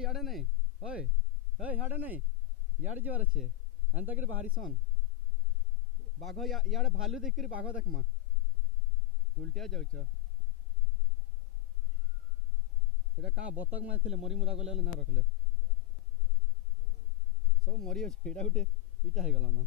याडे नहीं ओए ओए याडे नहीं याडे जवार अच्छे एंता कर बाहरी सन बाघ याडे भालू देख कर बाघ देखमा उल्टिया जाउछ एटा का बतक मारथिले मरी मुरा गले ना रखले सब मरी अछि एटा गुटे इटा हे गला न।